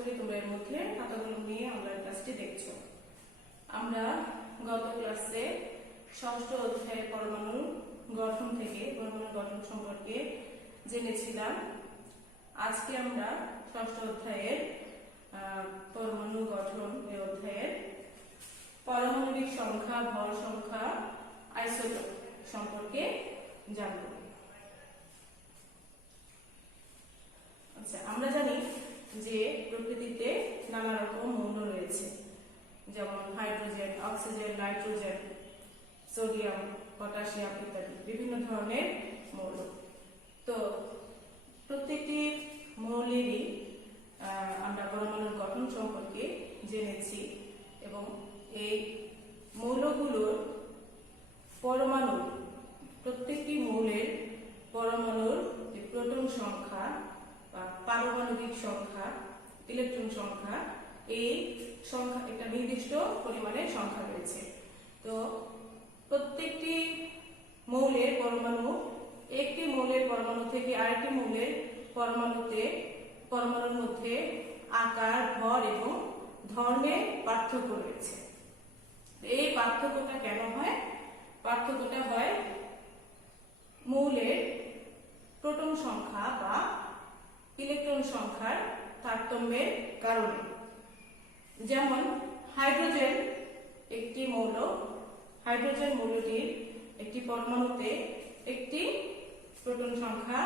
করি তোমরা এর মধ্যে খাতাগুলো নিয়ে অনলাইন ক্লাসটি দেখছো। আমরা গত ক্লাসে ষষ্ঠ অধ্যায়ের পরমাণু গঠন থেকে পরমাণু গঠন সম্পর্কে জেনেছিলাম। আজকে আমরা ষষ্ঠ অধ্যায়ের পরমাণু গঠন এই অধ্যায়ের পারমাণবিক সংখ্যা, ভর সংখ্যা, আইসোটোপ সম্পর্কে জানব। আচ্ছা, আমরা জানি যে প্রকৃতিতে নানা রকম মৌল রয়েছে, যেমন hydrogen, oxygen, nitrogen, sodium, potassium ইত্যাদি বিভিন্ন ধরনের মৌল। তো প্রত্যেকটি মৌলেরই আমরা পরমাণুর গঠন সম্পর্কে জেনেছি এবং এই মৌলগুলোর পরমাণু, প্রত্যেকটি মৌলের পরমাণুর যে প্রোটন সংখ্যা বা পারমাণবিক সংখ্যা, ইলেকট্রন সংখ্যা, এই সংখ্যা একটা নির্দিষ্ট পরিমাণের সংখ্যা রয়েছে। তো প্রত্যেকটি মৌলের পরমাণু একটি মৌলের পরমাণু থেকে আরেকটি মৌলের পরমাণুর মধ্যে আকার, ভর এবং ধর্মে পার্থক্য রয়েছে। এই পার্থক্যটা কেন হয়? পার্থক্যটা হয় মৌলের প্রোটন সংখ্যা বা ইলেকট্রন সংখ্যার তারতম্যের কারণে। যেমন হাইড্রোজেন একটি মৌল, হাইড্রোজেন মৌলটির একটি পরমাণুতে একটি প্রোটন সংখ্যা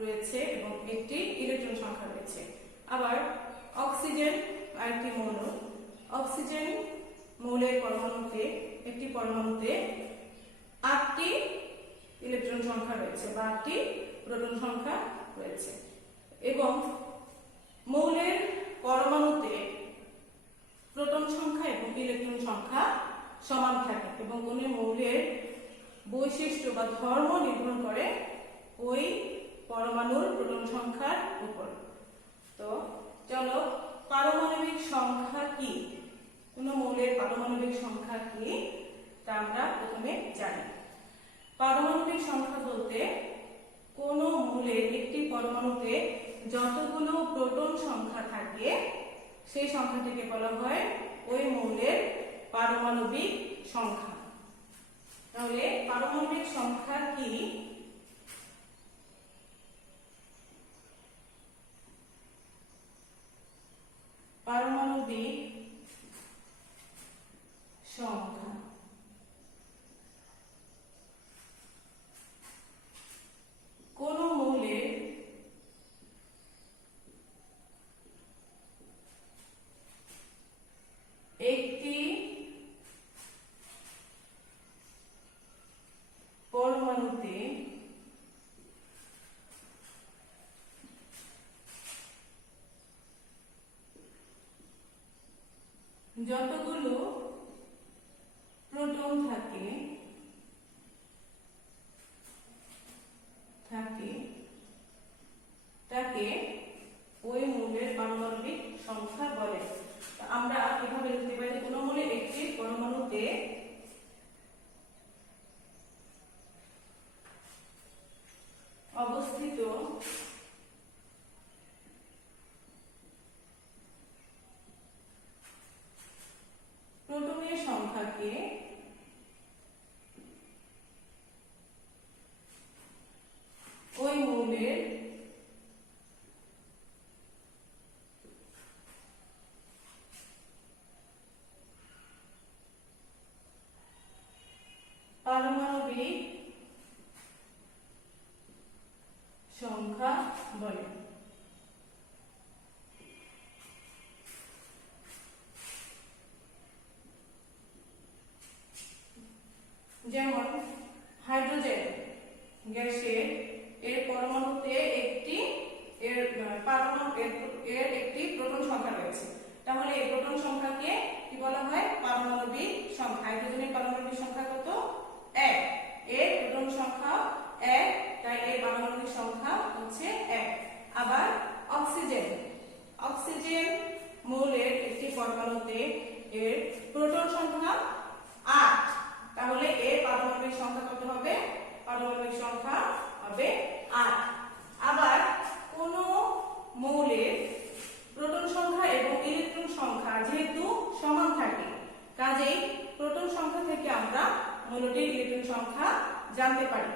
রয়েছে এবং একটি ইলেকট্রন সংখ্যা রয়েছে। আবার অক্সিজেন আরেকটি মৌল, অক্সিজেন মৌলের পরমাণুতে একটি পরমাণুতে 8টি ইলেকট্রন সংখ্যা রয়েছে বা 8টি প্রোটন সংখ্যা রয়েছে। এবং মৌলের পরমাণুতে প্রোটন সংখ্যা এবং ইলেকট্রন সংখ্যা সমান থাকে এবং কোন মৌলের বৈশিষ্ট্য বা ধর্ম নির্ভর করে ওই পরমাণুর প্রোটন সংখ্যার উপর। তো চলো, পারমাণবিক সংখ্যা কি, কোন মৌলের পারমাণবিক সংখ্যা কি তা আমরা প্রথমে জানি। পারমাণবিক সংখ্যা বলতে কোন মৌলের একটি পরমাণুতে যতগুলো প্রোটন সংখ্যা থাকে সেই সংখ্যাটিকে বলা হয় ওই মৌলের পারমাণবিক সংখ্যা। তাহলে পারমাণবিক সংখ্যা কি? পারমাণবিক সংখ্যা কোন মৌলের একটি পরমাণুতে যতগুলো প্রোটন থাকে তাকে ওই মৌলের পারমাণবিক সংখ্যা বলে। আমরা এভাবে লিখতে পারি যে কোন মৌলের একটি পরমাণুতে অবস্থিত প্রোটনের সংখ্যাকে ওই মৌলের পারমাণবিক সংখ্যা বলে। যেমন হাইড্রোজেন গ্যাসের এর পরমাণুতে একটি একটি প্রোটন সংখ্যা রয়েছে। তাহলে এই প্রোটন সংখ্যাকে কি বলা হয়? পারমাণবিক সংখ্যা। হাইড্রোজেনের পারমাণবিক সংখ্যা কত? 1। এর প্রোটন সংখ্যা 1, তাই এর পারমাণবিক সংখ্যা হচ্ছে 1। আবার অক্সিজেন মৌলের একটি পরমাণুতে এর প্রোটন সংখ্যা 8, তাহলে এর পারমাণবিক সংখ্যা কত হবে? পারমাণবিক সংখ্যা হবে 8। আবার কোন মৌলের প্রোটন সংখ্যা এবং ইলেকট্রন সংখ্যা যেহেতু সমান থাকে, কাজেই প্রোটন সংখ্যা থেকে আমরা মৌলটির ইলেকট্রন সংখ্যা জানতে পারি।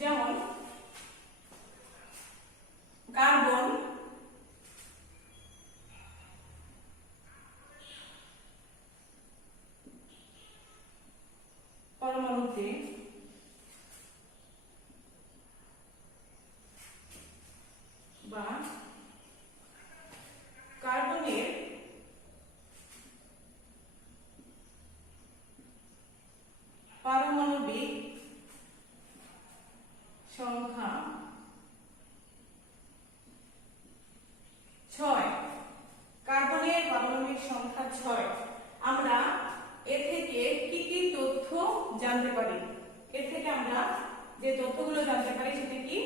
যেমন কার্বন পরমাণুতে বা কার্বনের পারমাণবিক সংখ্যা 6। কার্বনের পারমাণবিক সংখ্যা 6। আমরা এর থেকে কি কি তথ্য জানতে পারি? এর থেকে আমরা যে তথ্যগুলো জানতে পারি সেটা কি,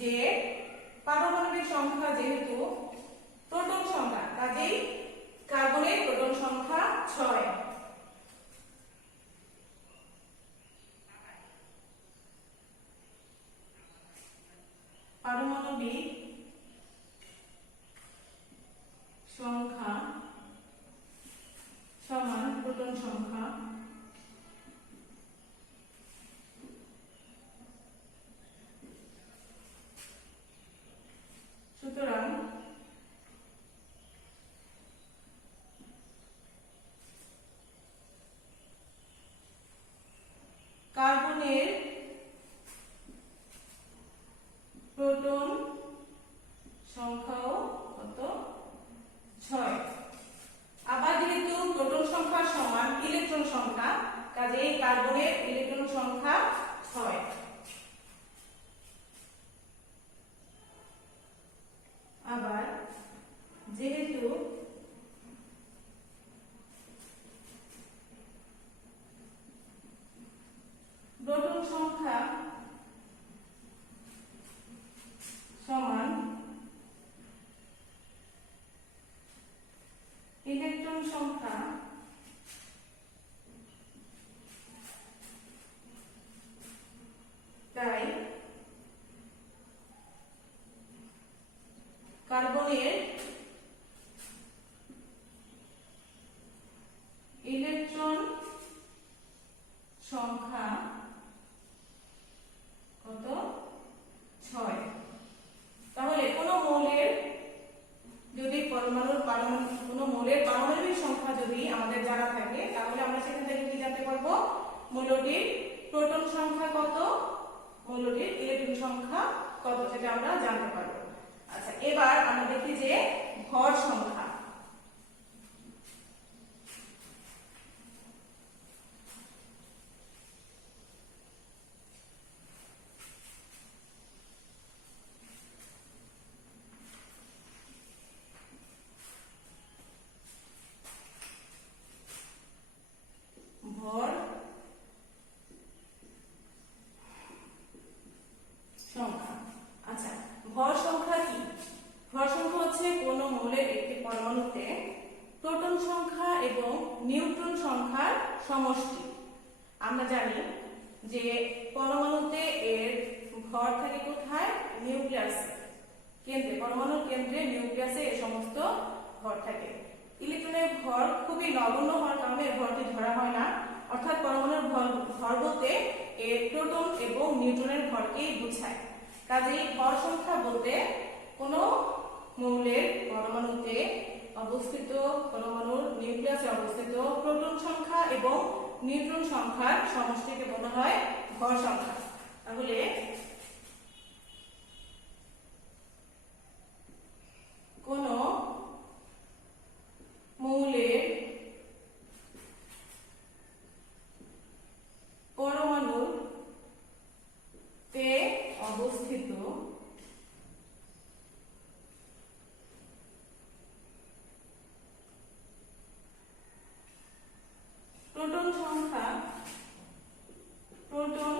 যে পারমাণবিক সংখ্যা যেহেতু প্রোটন সংখ্যা, কাজেই কার্বনের প্রোটন সংখ্যা 6। পারমাণবিক সংখ্যা সমান প্রোটন সংখ্যা। সুতরাং কার্বনের প্রোটন সংখ্যাও কত? 6। আবার যেহেতু প্রোটন সংখ্যা সমান ইলেকট্রন সংখ্যা, কাজেই কার্বনের ইলেকট্রন সংখ্যা 6। আবার যেহেতু প্রোটন সংখ্যা সমান ইলেকট্রন সংখ্যা, তাই কার্বনের ইলেকট্রন সংখ্যা কত? 6। তাহলে কোন মৌলের যদি কোন মৌলের পারমাণবিক সংখ্যা যদি আমাদের জানা থাকে, তাহলে আমরা সেখান থেকে কি জানতে পারবো? মৌলটির প্রোটন সংখ্যা কত, মৌলটির ইলেকট্রন সংখ্যা কত, সেটা আমরা জানতে পারবো। আচ্ছা, এবার আমরা দেখি যে ভর সংখ্যা। ভর সংখ্যা। আচ্ছা, ভর সংখ্যা কি? ভর সংখ্যা হচ্ছে কোন মৌলের একটি পরমাণুতে প্রোটন সংখ্যা এবং নিউট্রন সংখ্যার সমষ্টি। আমরা জানি যে পরমাণুতে এর ভর থাকে কোথায়? নিউক্লিয়াসে, কেন্দ্রে, পরমাণুর কেন্দ্রে নিউক্লিয়াসে এর সমস্ত ভর থাকে। ইলেকট্রনের ভর খুবই নগণ্য হওয়ার কারণে এর ভরটি ধরা হয় না, অর্থাৎ পরমাণুর ভর বলতে এর প্রোটন এবং নিউট্রনের ভরকেই বোঝায়। কাজেই ভর সংখ্যা বলতে কোন মৌলের পরমাণুতে অবস্থিত, পরমাণুর নিউক্লিয়াসে অবস্থিত প্রোটন সংখ্যা এবং নিউট্রন সংখ্যার সমষ্টিকে বলা হয় ভর সংখ্যা। তাহলে কোন মৌলের পরমাণুতে অবস্থিত প্রোটন সংখ্যা, প্রোটন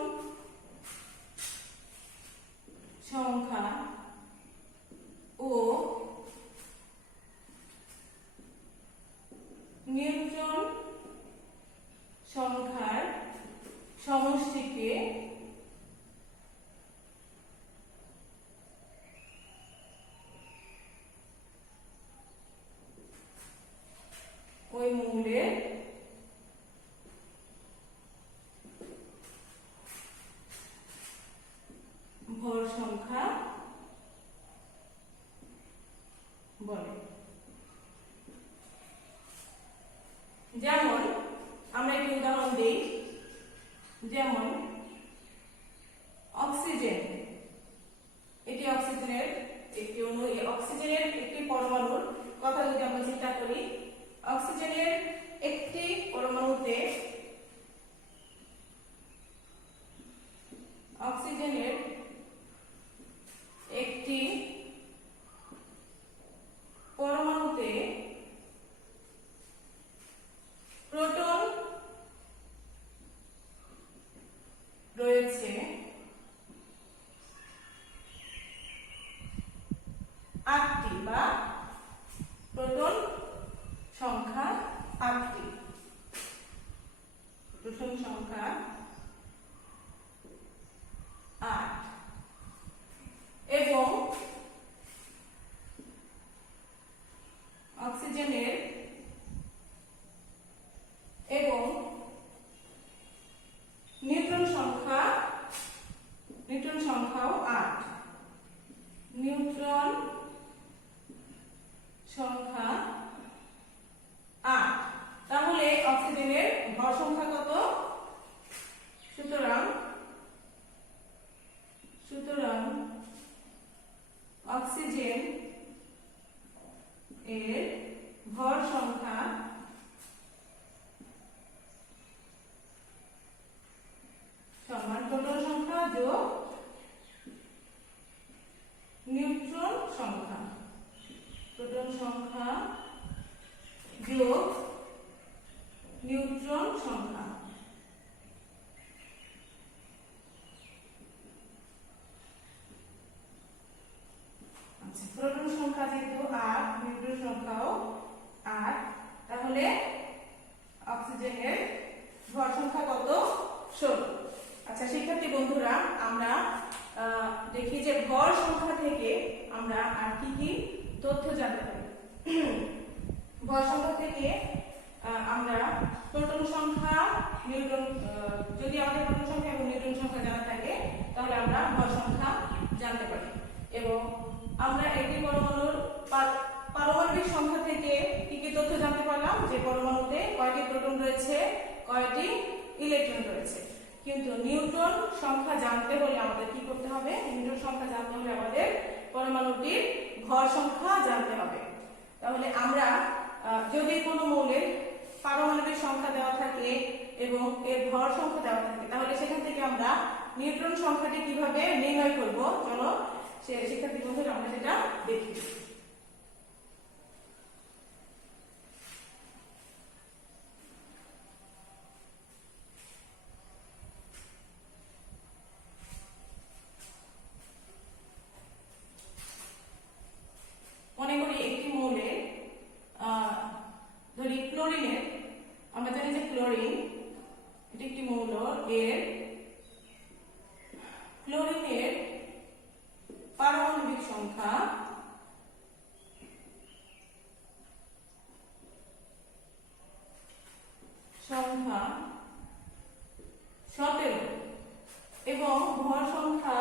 ওই মৌলের ভর সংখ্যা বলে। যেমন আমরা একটি উদাহরণ দিই, যেমন অক্সিজেন, এটি অক্সিজেনের একটি অণু। এই অক্সিজেনের একটি পরমাণুর কথা যদি আমরা চিন্তা করি, অক্সিজেনের একটি পরমাণুতে অক্সিজেনের একটি পরমাণুতে প্রোটন রয়েছে 8টি, বা প্রোটন সংখ্যা 8টি, প্রোটন সংখ্যা 8, এবং অক্সিজেনের এবং নিউট্রন সংখ্যাও 8, নিউট্রন সংখ্যা 8। তাহলে অক্সিজেনের ভর সংখ্যা কত? সুতরাং অক্সিজেন এর ভর সংখ্যা সমান প্রোটন সংখ্যা যোগ নিউট্রন সংখ্যা, প্রোটন সংখ্যা যোগ নিউট্রন সংখ্যা। আচ্ছা, প্রোটন সংখ্যা যেহেতু 8, নিউট্রন সংখ্যাও 8, তাহলে অক্সিজেনের ভর সংখ্যা কত? 16। আচ্ছা শিক্ষার্থী বন্ধুরা, আমরা দেখি যে ভর সংখ্যা থেকে আমরা আর কি কি তথ্য জানতে পারি। ভর সংখ্যা থেকে আমরা প্রোটন সংখ্যা, নিউট্রন, যদি আমাদের প্রোটন সংখ্যা এবং নিউট্রন সংখ্যা জানা থাকে তাহলে আমরা ভর সংখ্যা জানতে পারি। এবং আমরা একটি পরমাণুর পারমাণবিক সংখ্যা থেকে কি কি তথ্য জানতে পারলাম, যে পরমাণুতে কয়টি প্রোটন রয়েছে, কয়টি ইলেকট্রন রয়েছে। কিন্তু নিউট্রন সংখ্যা জানতে হলে আমাদের কি করতে হবে? নিউট্রন সংখ্যা জানতে হলে আমাদের পরমাণুটির ভর সংখ্যা জানতে হবে। তাহলে আমরা যদি কোনো মৌলের পারমাণবিক সংখ্যা দেওয়া থাকে এবং এর ভর সংখ্যা দেওয়া থাকে, তাহলে সেখান থেকে আমরা নিউট্রন সংখ্যাটি কিভাবে নির্ণয় করব, চলো শিক্ষার্থী বন্ধুরা আমরা সেটা দেখি। মনে করি একটি মৌলের ধরি ক্লোরিনের, আমরা জানি যে ক্লোরিন এটি একটি মৌল, এর ক্লোরিনের পারমাণবিক সংখ্যা সংখ্যা 17 এবং ভর সংখ্যা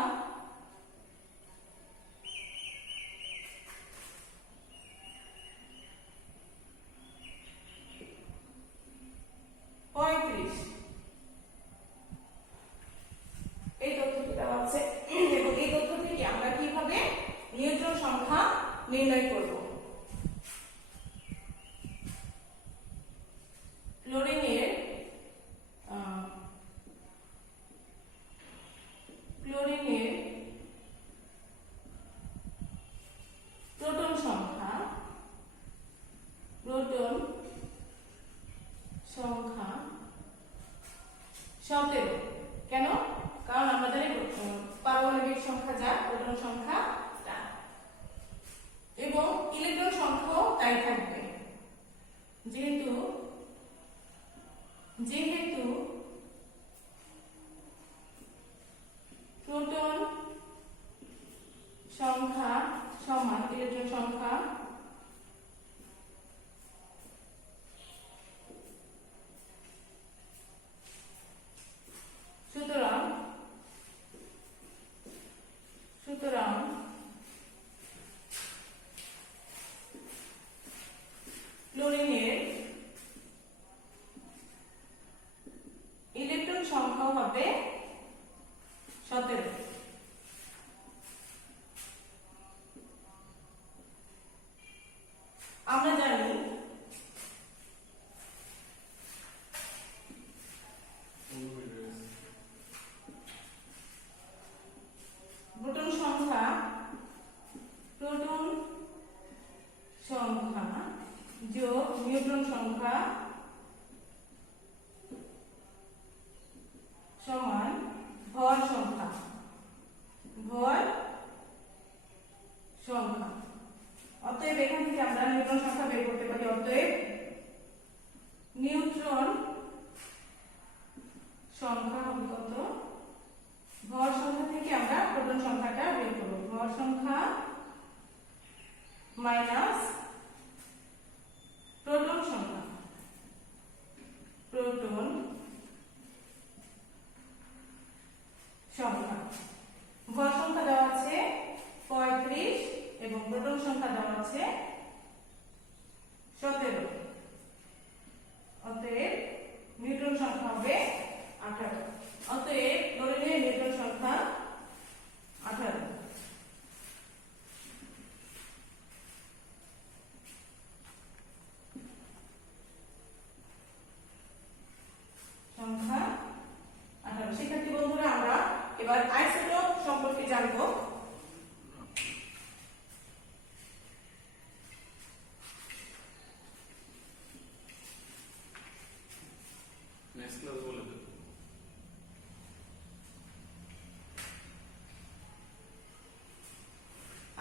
35। এই তথ্যটি দেওয়া আছে এবং এই তথ্য থেকে আমরা কিভাবে নিউট্রন সংখ্যা নির্ণয় করব। ক্লোরিনের প্রোটন সংখ্যা 17। কেন? কারণ আমরা জানি পারমাণবিক সংখ্যা যা, প্রোটন সংখ্যা তা, এবং ইলেকট্রন সংখ্যাও তাই থাকবে। যেহেতু প্রোটন সংখ্যা সমান ইলেকট্রন সংখ্যা,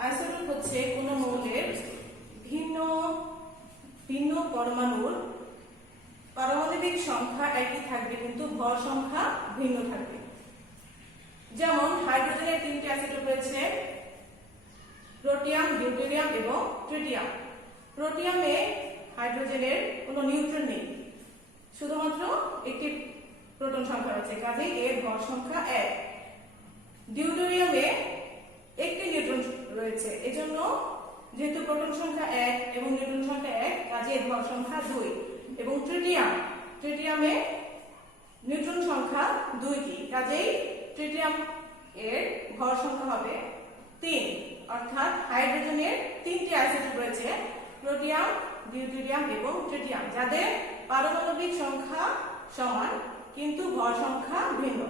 আইসোটোপ হচ্ছে কোন মৌলের ভিন্ন ভিন্ন পরমাণুর পারমাণবিক সংখ্যা একই থাকবে কিন্তু ভর সংখ্যা ভিন্ন থাকবে। যেমন হাইড্রোজেনের তিনটি আইসোটোপ রয়েছে, প্রোটিয়াম, ডিউটেরিয়াম এবং ট্রিটিয়াম। প্রোটিয়ামে হাইড্রোজেনের কোনো নিউট্রন নেই, শুধুমাত্র একটি প্রোটন সংখ্যা রয়েছে, কাজেই এর ভর সংখ্যা 1। ডিউটেরিয়ামে একটি নিউট্রন রয়েছে, এজন্য যেহেতু প্রোটন সংখ্যা 1 এবং নিউট্রন সংখ্যা 1, কাজেই এর ভর সংখ্যা 2। এবং ট্রিটিয়ামে নিউট্রন সংখ্যা 2টি, কাজেই ট্রিটিয়াম এর ভর সংখ্যা হবে 3। অর্থাৎ হাইড্রোজেনের তিনটি আইসোটোপ রয়েছে, প্রোটিয়াম, ডিউটেরিয়াম এবং ট্রিটিয়াম, যাদের পারমাণবিক সংখ্যা সমান কিন্তু ভর সংখ্যা ভিন্ন।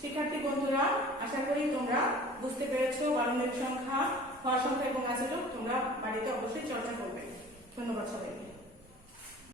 শিক্ষার্থী বন্ধুরা, আশা করি তোমরা বুঝতে পেরেছো পারমাণবিক সংখ্যা, ভর সংখ্যা এবং আইসোটোপ তোমরা বাড়িতে অবশ্যই চর্চা করবে। ধন্যবাদ সবাইকে।